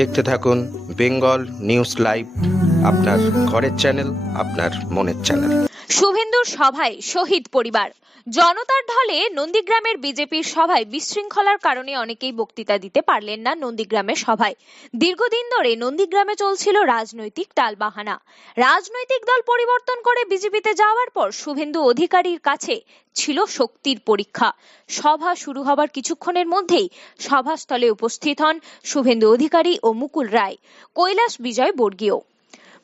দেখতে থাকুন Bengal news live, আপনার ঘরের চ্যানেল, আপনার মনের চ্যানেল। শুভেন্দুর সভায় শহীদ পরিবার। জনতার ঢলে নন্দীগ্রামের বিজেপির সভায় বিশৃঙ্খলার কারণে অনেকেই বক্তৃতা দিতে পারলেন না নন্দীগ্রামের সভায়। দীর্ঘদিন ধরে নন্দীগ্রামে চলছিল রাজনৈতিক টালবাহানা। রাজনৈতিক দল পরিবর্তন করে বিজেপিতে যাওয়ার পর শুভেন্দু অধিকারীর কাছে ছিল শক্তির পরীক্ষা। সভা শুরু হবার কিছুক্ষণের মধ্যেই সভাস্থলে উপস্থিত হন শুভেন্দু অধিকারী ও মুকুল রায়, কৈলাস বিজয় বর্গীয়।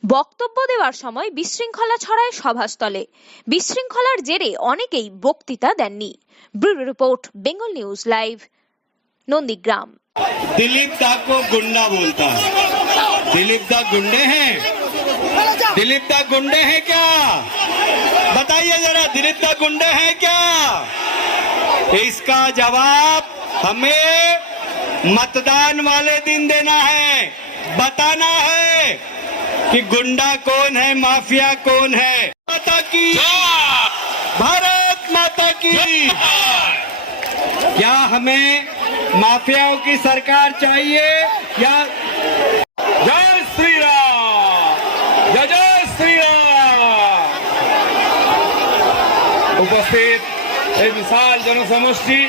বক্তব্য দেওয়ার সময় বিশৃঙ্খলা ছড়ায় সভাস্থলে। বিশৃঙ্খলার জেরে অনেকেই বক্তৃতা দেননি। Bureau report, Bengal news live, Nandigram. Dilip दा को गुंडा बोलता है। दिलीप दा गुंडे हैं? दिलीप दा गुंडे हैं क्या? बताइए जरा, दिलीप दा गुंडे हैं क्या? इसका जवाब हमें मतदान वाले दिन देना है, बताना है कि गुंडा कौन है, माफिया कौन है। माता की, भारत माता की। क्या हमें माफियाओं की सरकार चाहिए या जय श्री राम, जय जय श्री राम। उपस्थित এই বিশাল জনসমষ্টি